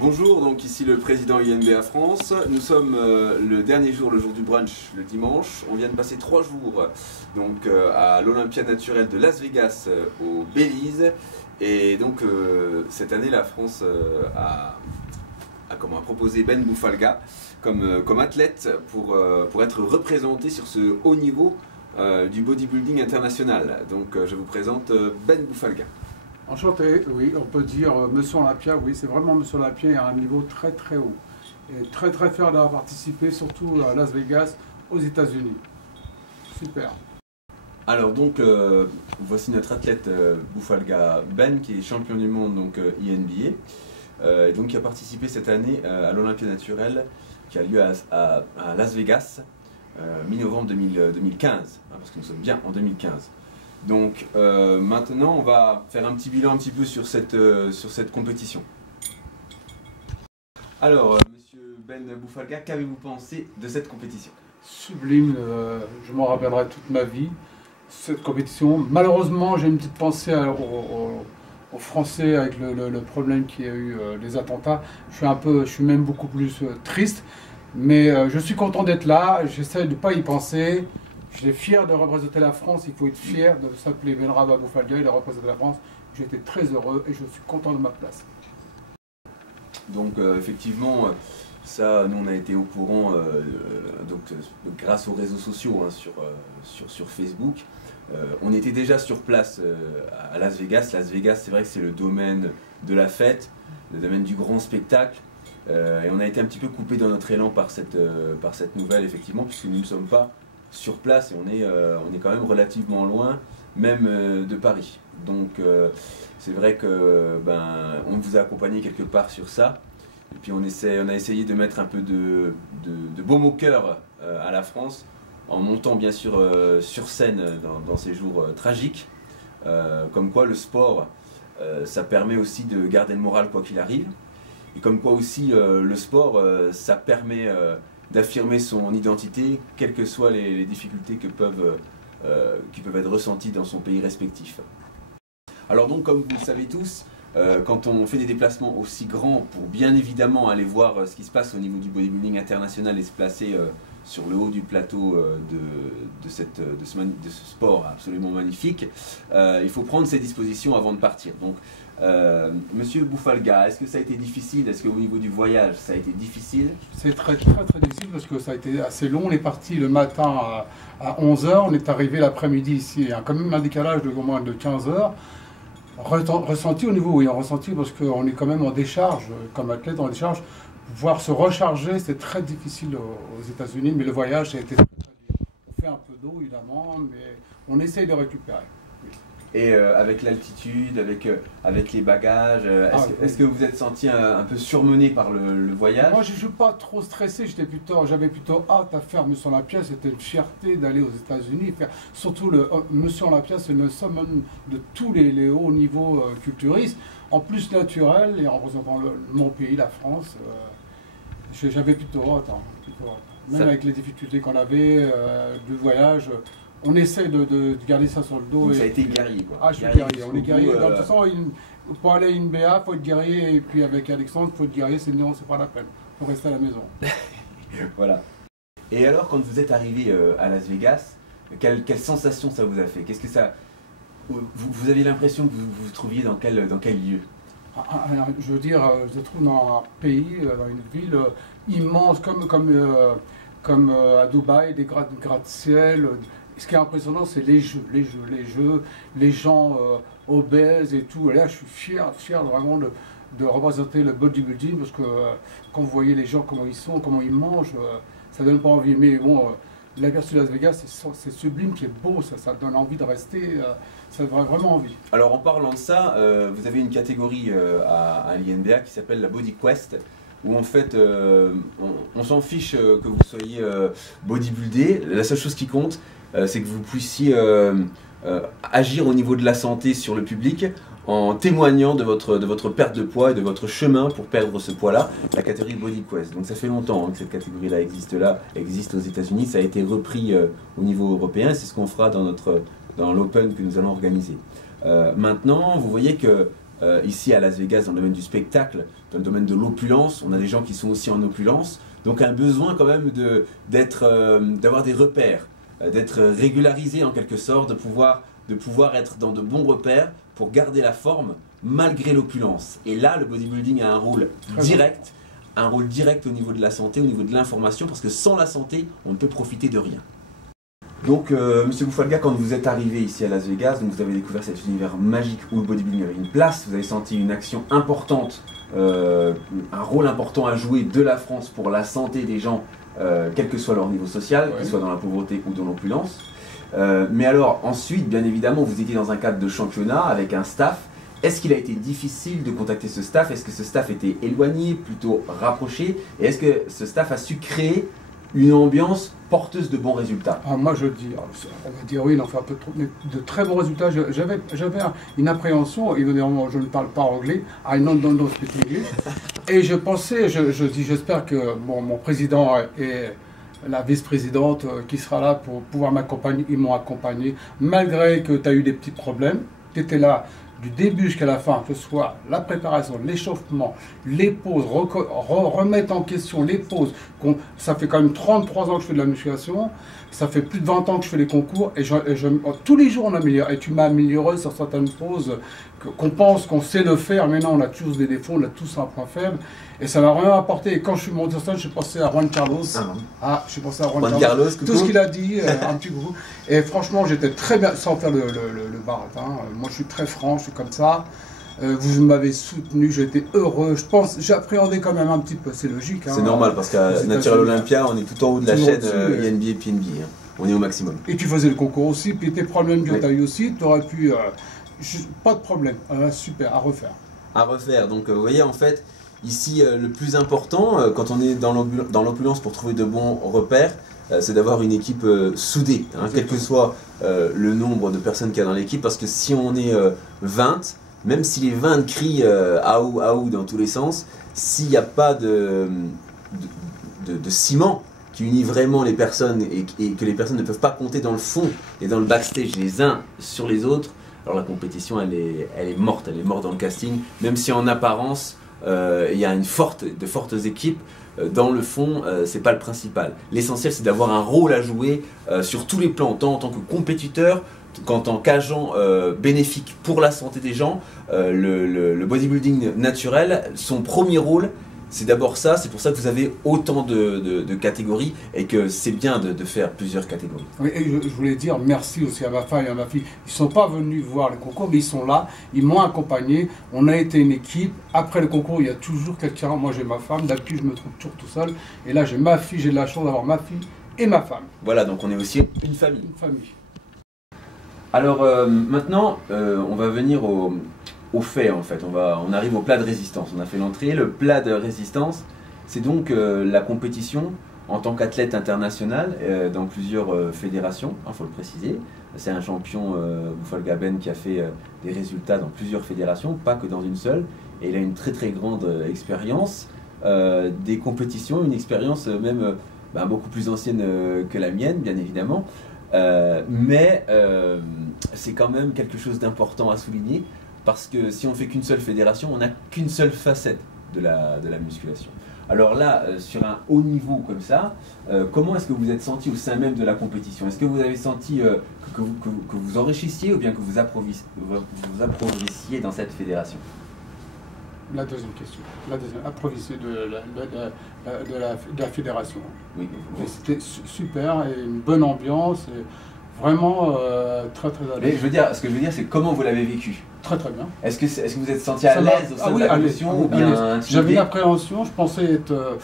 Bonjour, donc ici le président INBA France. Nous sommes le dernier jour, le jour du brunch, le dimanche. On vient de passer 3 jours donc, à l'Olympia naturelle de Las Vegas au Belize. Et donc cette année, la France a proposé Ben Bouffalga comme athlète pour être représenté sur ce haut niveau du bodybuilding international. Donc je vous présente Ben Bouffalga. Enchanté, oui, on peut dire Monsieur Olympia, oui, c'est vraiment Monsieur Olympia à un niveau très très haut. Et très très fier d'avoir participé, surtout à Las Vegas, aux États-Unis. Super. Alors donc, voici notre athlète Bouffalga Ben, qui est champion du monde donc INBA, donc qui a participé cette année à l'Olympia naturelle qui a lieu à Las Vegas, mi-novembre 2015, parce que nous sommes bien en 2015. Donc maintenant on va faire un petit bilan un petit peu sur cette compétition. Alors monsieur Ben Bouffalga, qu'avez-vous pensé de cette compétition? Sublime, je m'en rappellerai toute ma vie, cette compétition. Malheureusement j'ai une petite pensée aux Français avec le problème qu'il y a eu, les attentats. Je suis même beaucoup plus triste, mais je suis content d'être là, j'essaie de ne pas y penser. Je suis fier de représenter la France, il faut être fier de s'appeler Ben Bouffalga et de représenter la France. J'étais très heureux et je suis content de ma place. Donc effectivement, ça, nous on a été au courant grâce aux réseaux sociaux, hein, sur Facebook. On était déjà sur place à Las Vegas. Las Vegas, c'est vrai que c'est le domaine de la fête, le domaine du grand spectacle. Et on a été un petit peu coupé dans notre élan par cette nouvelle, effectivement, puisque nous ne sommes pas sur place et on est quand même relativement loin, même de Paris. Donc c'est vrai que on vous a accompagné quelque part sur ça. Et puis on a essayé de mettre un peu de baume au cœur à la France, en montant bien sûr sur scène dans ces jours tragiques. Comme quoi le sport, ça permet aussi de garder le moral quoi qu'il arrive. Et comme quoi aussi le sport, ça permet d'affirmer son identité, quelles que soient les difficultés qui peuvent être ressenties dans son pays respectif. Alors donc, comme vous le savez tous, quand on fait des déplacements aussi grands pour bien évidemment aller voir ce qui se passe au niveau du bodybuilding international et se placer sur le haut du plateau de ce sport absolument magnifique, il faut prendre ses dispositions avant de partir. Donc, Monsieur Bouffalga, est-ce que ça a été difficile? Est-ce qu'au niveau du voyage, ça a été difficile? C'est très difficile parce que ça a été assez long. On est parti le matin à 11 h, on est arrivé l'après-midi ici. Il y a quand même un décalage de au moins de 15 h. Ressenti au niveau, oui, on ressentit parce qu'on est quand même en décharge, comme athlète en décharge. Pouvoir se recharger, c'est très difficile aux États-Unis, mais le voyage, ça a été très dur. On fait un peu d'eau, évidemment, mais on essaye de récupérer. Et avec l'altitude, avec les bagages, est-ce que vous êtes senti un peu surmené par le voyage? Moi, je ne suis pas trop stressé, j'avais plutôt hâte à faire Monsieur Olympia. C'était une fierté d'aller aux États-Unis. Surtout Monsieur Olympia, c'est le summum de tous les hauts niveaux culturistes. En plus naturel et en représentant mon pays, la France, j'avais plutôt hâte. Même avec les difficultés qu'on avait du voyage. On essaie de garder ça sur le dos. Donc ça a été guerrier, quoi. Ah, je suis guerrier, on est guerrier. De toute façon, pour aller à une BA, il faut être guerrier. Et puis avec Alexandre, il faut être guerrier, sinon c'est pas la peine. Il faut rester à la maison. Voilà. Et alors, quand vous êtes arrivé à Las Vegas, quelle sensation ça vous a fait? Qu'est-ce que ça... Vous aviez l'impression que vous vous trouviez dans quel lieu? Je veux dire, je me trouve dans un pays, dans une ville immense, comme à Dubaï, des gratte-ciel. Ce qui est impressionnant, c'est les jeux, les gens obèses et tout. Et là, je suis fier vraiment de représenter le bodybuilding parce que quand vous voyez les gens, comment ils sont, comment ils mangent, ça donne pas envie. Mais bon, la version de Las Vegas, c'est sublime, c'est beau, ça donne envie de rester, ça donne vraiment envie. Alors en parlant de ça, vous avez une catégorie à l'INBA qui s'appelle la Body Quest, où en fait on s'en fiche que vous soyez bodybuildé. La seule chose qui compte, c'est que vous puissiez agir au niveau de la santé sur le public en témoignant de votre perte de poids et de votre chemin pour perdre ce poids-là, la catégorie Body Quest. Donc ça fait longtemps que cette catégorie-là existe aux États-Unis, ça a été repris au niveau européen, c'est ce qu'on fera dans l'Open que nous allons organiser. Maintenant, vous voyez que ici à Las Vegas dans le domaine du spectacle, dans le domaine de l'opulence. On a des gens qui sont aussi en opulence. Donc un besoin quand même d'avoir des repères, d'être régularisé en quelque sorte, de pouvoir être dans de bons repères pour garder la forme malgré l'opulence. Et là, le bodybuilding a un rôle direct au niveau de la santé, au niveau de l'information, parce que sans la santé, on ne peut profiter de rien. Donc, Monsieur Bouffalga, quand vous êtes arrivé ici à Las Vegas, donc vous avez découvert cet univers magique où le bodybuilding avait une place, vous avez senti une action importante, un rôle important à jouer de la France pour la santé des gens, quel que soit leur niveau social, qu'ils soient dans la pauvreté ou dans l'opulence. Mais alors, ensuite, bien évidemment, vous étiez dans un cadre de championnat avec un staff. Est-ce qu'il a été difficile de contacter ce staff? Est-ce que ce staff était éloigné, plutôt rapproché? Et est-ce que ce staff a su créer une ambiance porteuse de bons résultats? Moi je dis, on va dire oui, il en fait un peu trop, mais de très bons résultats. J'avais une appréhension, évidemment je ne parle pas anglais, I don't speak English, et je pensais, je dis j'espère que mon président et la vice-présidente qui sera là pour pouvoir m'accompagner, ils m'ont accompagné, malgré que tu as eu des petits problèmes, tu étais là du début jusqu'à la fin, que ce soit la préparation, l'échauffement, les pauses, remettre en question les pauses. Ça fait quand même 33 ans que je fais de la musculation, ça fait plus de 20 ans que je fais les concours, et tous les jours on améliore. Et tu m'as amélioré sur certaines pauses qu'on pense qu'on sait le faire, mais non, on a tous des défauts, on a tous un point faible, et ça m'a vraiment apporté. Et quand je suis monté sur scène, je suis pensé à Juan Carlos. Je suis pensé à Juan Carlos, tout ce qu'il a dit, un petit coup. Et franchement, j'étais très bien, sans faire le baratin. Moi, je suis très franc, je suis comme ça. Vous m'avez soutenu, j'étais heureux. Je pense, j'appréhendais quand même un petit peu, c'est logique. C'est normal, parce qu'à Natural Olympia, on est tout en haut de la chaîne INBA, PNB. On est au maximum. Et tu faisais le concours aussi, puis tes problèmes que tu as eu aussi, tu aurais pu... pas de problème, super, à refaire. À refaire, donc vous voyez en fait, ici le plus important, quand on est dans l'opulence pour trouver de bons repères, c'est d'avoir une équipe soudée, quel que soit le nombre de personnes qu'il y a dans l'équipe, parce que si on est 20, même si les 20 crient aou aou dans tous les sens, s'il n'y a pas de ciment qui unit vraiment les personnes et que les personnes ne peuvent pas compter dans le fond et dans le backstage les uns sur les autres, alors la compétition elle est morte dans le casting, même si en apparence il y a de fortes équipes. Dans le fond, c'est pas le principal. L'essentiel, c'est d'avoir un rôle à jouer sur tous les plans, tant en tant que compétiteur qu'en tant qu'agent bénéfique pour la santé des gens. Le bodybuilding naturel, son premier rôle, c'est d'abord ça. C'est pour ça que vous avez autant de catégories et que c'est bien de faire plusieurs catégories. Oui, et je voulais dire merci aussi à ma femme et à ma fille. Ils ne sont pas venus voir le concours, mais ils sont là. Ils m'ont accompagné. On a été une équipe. Après le concours, il y a toujours quelqu'un. Moi, j'ai ma femme. D'habitude, je me trouve toujours tout seul. Et là, j'ai ma fille. J'ai de la chance d'avoir ma fille et ma femme. Voilà, donc on est aussi une famille. Une famille. Alors maintenant, on va venir au fait en fait. On arrive au plat de résistance. On a fait l'entrée. Le plat de résistance, c'est donc la compétition en tant qu'athlète international dans plusieurs fédérations, il faut le préciser. C'est un champion, Bouffalga Ben, qui a fait des résultats dans plusieurs fédérations, pas que dans une seule. Et il a une très très grande expérience des compétitions, une expérience même beaucoup plus ancienne que la mienne, bien évidemment. Mais c'est quand même quelque chose d'important à souligner, parce que si on ne fait qu'une seule fédération, on n'a qu'une seule facette de la musculation. Alors là, sur un haut niveau comme ça, comment est-ce que vous êtes senti au sein même de la compétition? Est-ce que vous avez senti que vous enrichissiez ou bien que vous approvisiez dans cette fédération? La deuxième question. La deuxième, approvisionner de la fédération. Oui. C'était super et une bonne ambiance. Et vraiment très très à l'aise. Mais ce que je veux dire, c'est comment vous l'avez vécu? Très très bien. Est-ce que vous êtes senti à l'aise au sein de la compétition ou bien intimidé? J'avais une appréhension, je pensais être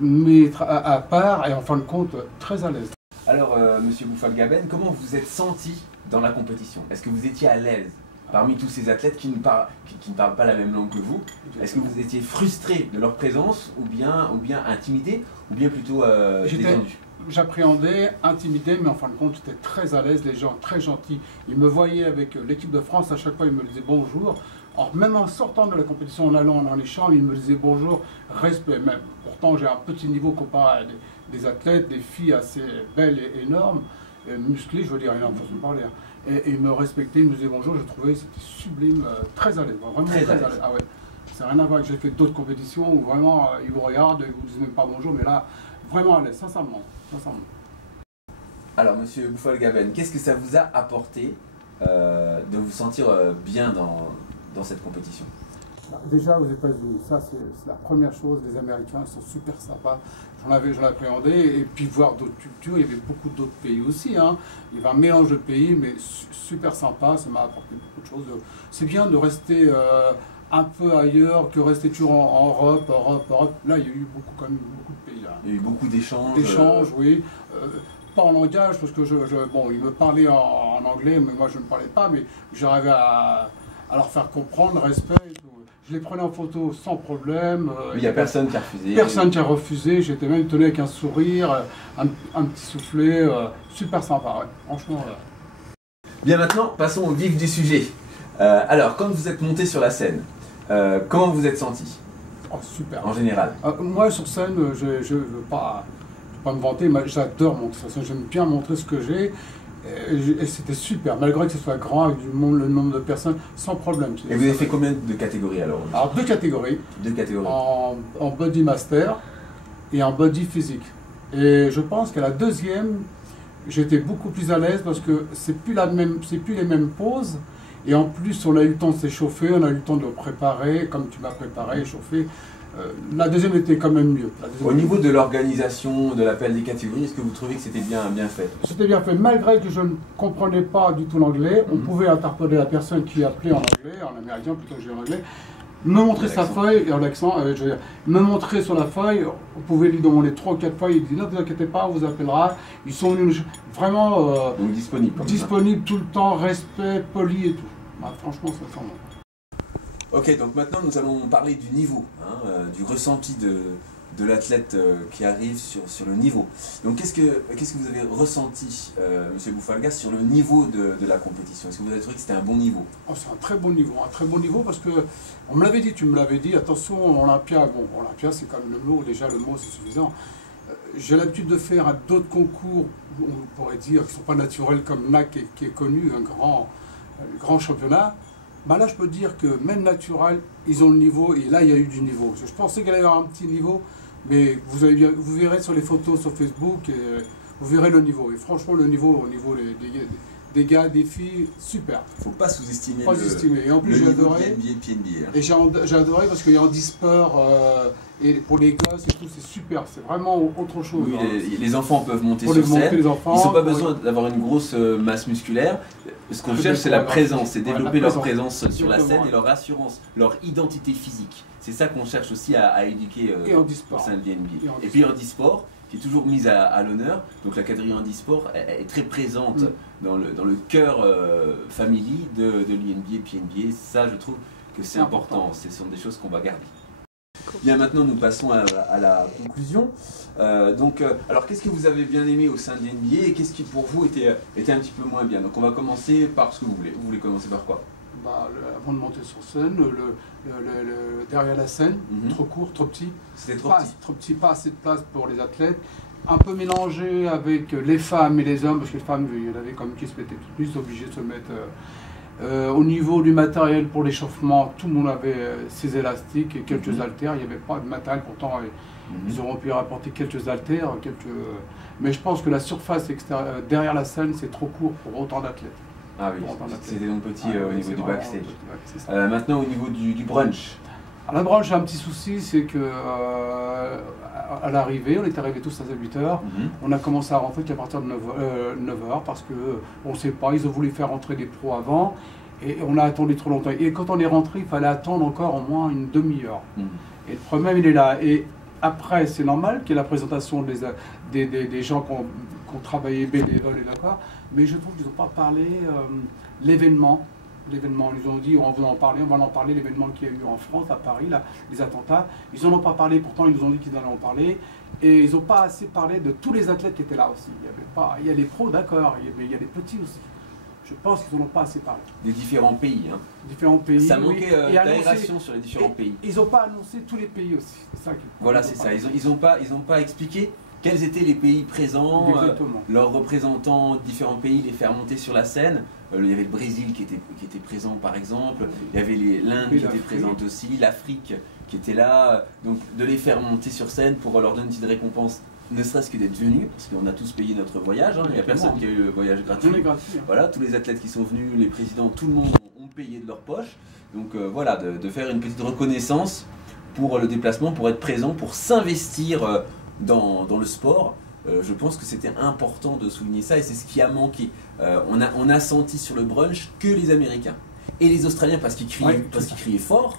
mettre à part et en fin de compte très à l'aise. Alors, Monsieur Bouffalga Ben, comment vous êtes senti dans la compétition? Est-ce que vous étiez à l'aise parmi tous ces athlètes qui ne parlent pas la même langue que vous? Est-ce que vous étiez frustré de leur présence ou bien intimidé ou bien plutôt détendu? J'appréhendais, intimidé, mais en fin de compte, j'étais très à l'aise, les gens très gentils. Ils me voyaient avec l'équipe de France, à chaque fois ils me disaient bonjour. Alors, même en sortant de la compétition, en allant dans les chambres, ils me disaient bonjour, respect même. Pourtant, j'ai un petit niveau comparé à des athlètes, des filles assez belles et énormes, musclées, je veux dire, il y a une façon de parler. Et il me respectait, il me disait bonjour, je trouvais que c'était sublime, très à l'aise, vraiment très à l'aise. Ah ouais. C'est rien à voir avec j'ai fait d'autres compétitions où vraiment ils vous regardent, ils vous disent même pas bonjour, mais là, vraiment à l'aise, sincèrement. Alors, monsieur Boufal-Gaben, qu'est-ce que ça vous a apporté de vous sentir bien dans cette compétition? Déjà aux États-Unis, ça c'est la première chose, les Américains ils sont super sympas, j'en appréhendé, et puis voir d'autres cultures, il y avait beaucoup d'autres pays aussi, hein. Il y avait un mélange de pays, mais super sympa, ça m'a apporté beaucoup de choses. C'est bien de rester un peu ailleurs que rester toujours en Europe. Là il y a eu quand même beaucoup de pays. Hein. Il y a eu beaucoup d'échanges. D'échanges, oui. Pas en langage, parce que bon, ils me parlaient en anglais, mais moi je ne parlais pas, mais j'arrivais à leur faire comprendre, respect et tout. Je les prenais en photo sans problème. Il n'y a personne qui a refusé. Personne qui a refusé. J'étais même tenu avec un sourire, un petit soufflet. Super sympa, ouais. Franchement. Bien, maintenant, passons au vif du sujet. Alors, quand vous êtes monté sur la scène, comment vous êtes senti? Oh, super. En général. Moi, sur scène, je ne veux pas me vanter, mais j'adore montrer ça. J'aime bien montrer ce que j'ai. Et c'était super, malgré que ce soit grand, avec le nombre de personnes, sans problème. Et vous avez fait combien de catégories alors? Alors 2 catégories. 2 catégories. En body master et en body physique. Et je pense qu'à la deuxième, j'étais beaucoup plus à l'aise parce que c'est plus les mêmes poses. Et en plus, on a eu le temps de s'échauffer, on a eu le temps de préparer, comme tu m'as préparé, échauffé. La deuxième était quand même mieux. Au niveau de l'organisation, de l'appel des catégories, est-ce que vous trouvez que c'était bien fait? C'était bien fait, malgré que je ne comprenais pas du tout l'anglais. On pouvait interpeller la personne qui appelait en anglais, en américain plutôt que j'ai en anglais, me montrer sa feuille, et en accent, me montrer sur la feuille, on pouvait lui demander 3 ou 4 fois, il dit non, ne vous inquiétez pas, on vous appellera. Ils sont venus vraiment donc disponibles tout le temps, respect, poli et tout. Bah, franchement, ça sent bon. Ok, donc maintenant nous allons parler du niveau, hein, du ressenti de l'athlète qui arrive sur le niveau. Donc qu'est-ce que vous avez ressenti, monsieur Boufalga, sur le niveau de la compétition? Est-ce que vous avez trouvé que c'était un bon niveau? Oh, c'est un très bon niveau parce que on me l'avait dit, tu me l'avais dit, attention, Olympia, bon, Olympia c'est quand même le mot, déjà le mot c'est suffisant. J'ai l'habitude de faire d'autres concours, on pourrait dire, qui ne sont pas naturels comme NAC qui est connu, un grand championnat. Bah là, je peux dire que même naturel, ils ont le niveau, et là, il y a eu du niveau. Je pensais qu'il allait y avoir un petit niveau, mais vous verrez sur les photos sur Facebook, et vous verrez le niveau. Et franchement, le niveau au niveau des gars, des filles, super. Il ne faut pas sous-estimer Et en plus, j'ai adoré. Et j'ai adoré parce qu'il y a handisport, et pour les gosses et tout, c'est super. C'est vraiment autre chose. Oui, hein. les enfants peuvent monter sur scène. Les enfants, ils n'ont pas besoin d'avoir une grosse masse musculaire. Ce qu'on cherche, c'est la présence, c'est développer leur présence sur la scène et leur assurance, leur identité physique. C'est ça qu'on cherche aussi à éduquer au sein de l'NBA. Et puis handisport, qui est toujours mise à l'honneur. Donc la catégorie handisport est très présente dans le cœur family de l'INBA et PNBA. Ça, je trouve que c'est important. Ce sont des choses qu'on va garder. Bien, maintenant nous passons à la conclusion. Alors qu'est-ce que vous avez bien aimé au sein de l'NBA et qu'est-ce qui pour vous était un petit peu moins bien? Donc on va commencer par ce que vous voulez. Vous voulez commencer par quoi? Avant de monter sur scène, derrière la scène, trop court, trop petit. C'était trop petit. Trop petit, pas assez de place pour les athlètes. Un peu mélangé avec les femmes et les hommes, parce que les femmes, il y en avait comme qui se mettaient toutes nues, obligées de se mettre... au niveau du matériel pour l'échauffement, tout le monde avait ses élastiques et quelques haltères. Il n'y avait pas de matériel, pourtant ils auront pu rapporter quelques haltères. Mais je pense que la surface derrière la scène, c'est trop court pour autant d'athlètes. Ah oui, c'était donc petit au niveau du backstage. Maintenant au niveau du brunch. À la brunch, j'ai un petit souci, c'est que à l'arrivée, on est arrivés tous à 8h, on a commencé à rentrer qu'à partir de 9h parce que on ne sait pas, ils ont voulu faire rentrer des pros avant et on a attendu trop longtemps. Et quand on est rentré, il fallait attendre encore au moins une demi-heure. Et le problème, il est là. Et après, c'est normal qu'il y ait la présentation des gens qui ont travaillé bénévoles et d'accord, mais je trouve qu'ils n'ont pas parlé l'événement. L'événement, ils ont dit on va en parler, l'événement qu'il y a eu en France, à Paris, là, les attentats. Ils n'en ont pas parlé, pourtant ils nous ont dit qu'ils allaient en parler. Et ils n'ont pas assez parlé de tous les athlètes qui étaient là aussi. Il y a les pros, d'accord, mais il y a les petits aussi. Je pense qu'ils n'en ont pas assez parlé. Des différents pays. Hein. Différents pays. Ça manquait d'aération sur les différents pays. Ils n'ont pas annoncé tous les pays aussi. Voilà, c'est ça. Ils n'ont pas expliqué quels étaient les pays présents, Exactement. leurs représentants de différents pays, les faire monter sur la scène. Il y avait le Brésil qui était présent par exemple, il y avait l'Inde qui était présente aussi, l'Afrique qui était là, donc de les faire monter sur scène pour leur donner une petite récompense, ne serait-ce que d'être venus, parce qu'on a tous payé notre voyage, hein, il n'y a personne qui a eu le voyage gratuit. On est gratuit, hein. Voilà, tous les athlètes qui sont venus, les présidents, tout le monde ont payé de leur poche. Donc voilà, de faire une petite reconnaissance pour le déplacement, pour être présent, pour s'investir dans le sport. Je pense que c'était important de souligner ça et c'est ce qui a manqué. On a senti sur le brunch que les Américains. Et les Australiens parce qu'ils criaient fort,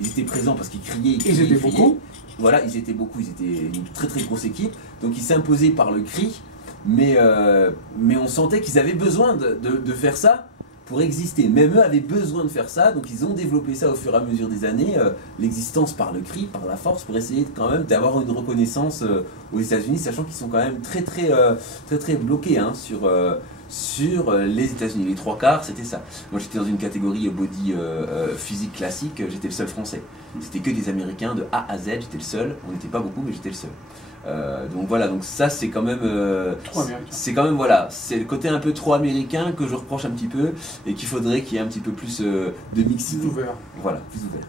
ils étaient présents parce qu'ils criaient. Ils étaient beaucoup. Voilà, ils étaient beaucoup, ils étaient une très très grosse équipe. Donc ils s'imposaient par le cri, mais on sentait qu'ils avaient besoin de faire ça pour exister. Même eux avaient besoin de faire ça, donc ils ont développé ça au fur et à mesure des années, l'existence par le cri, par la force, pour essayer quand même d'avoir une reconnaissance aux États-Unis, sachant qu'ils sont quand même très bloqués hein, sur les États-Unis. Les trois quarts, c'était ça. Moi, j'étais dans une catégorie body physique classique, j'étais le seul français. C'était que des Américains de A à Z, j'étais le seul. On n'était pas beaucoup, mais j'étais le seul. Donc voilà, donc ça c'est quand même voilà, c'est le côté un peu trop américain que je reproche un petit peu et qu'il faudrait qu'il y ait un petit peu plus de mixité. Plus ouvert. Voilà, plus ouvert.